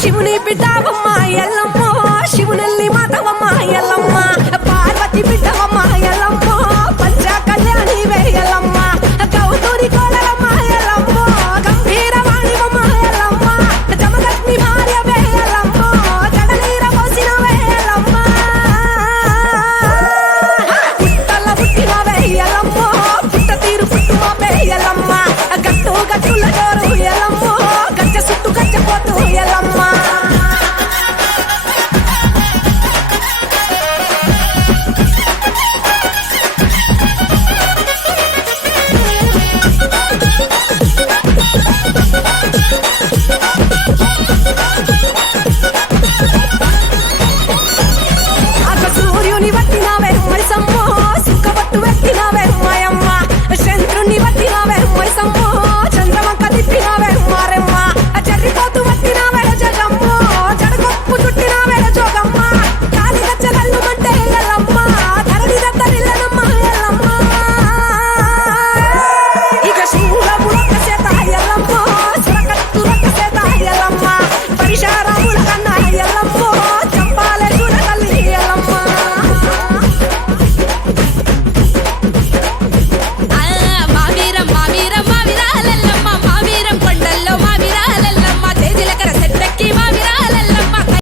ಶಿವನಿ ಬಿಟ್ಟವಮ್ಮ ಎಲ್ಲಮ್ಮ ಶಿವನಲ್ಲಿ ಮಾತವಮ್ಮ ಎಲ್ಲಮ್ಮ ಪಾರ್ವತಿ ಬಿಟ್ಟವಮ್ಮ ಎಲ್ಲಮ್ಮ ಪಂಚ ಕಲ್ಯಾಣಿವೆ ಎಲ್ಲಮ್ಮ ಗೌತೂರಿ ಕೋಲರಮ್ಮ ಎಲ್ಲಮ್ಮ ಗಂಭೀರವಾಣಿವಮ್ಮ ಎಲ್ಲಮ್ಮ ಜಮದಗ್ನಿ ಭಾರ್ಯವೇ ಎಲ್ಲಮ್ಮ ಜಡನೀರ ಮೋಸಿನವೇ ಎಲ್ಲಮ್ಮ ಪುಟ್ಟಲ್ಲ ಹುಟ್ಟಿನವೇ ಎಲ್ಲಮ್ಮ ಪುಟ್ಟ ತೀರು ಪುಟ್ಟುವವೇ ಎಲ್ಲಮ್ಮ ಗಟ್ಟು ಗಟ್ಟುಲ ಜೋರು ಎಲ್ಲಮ್ಮ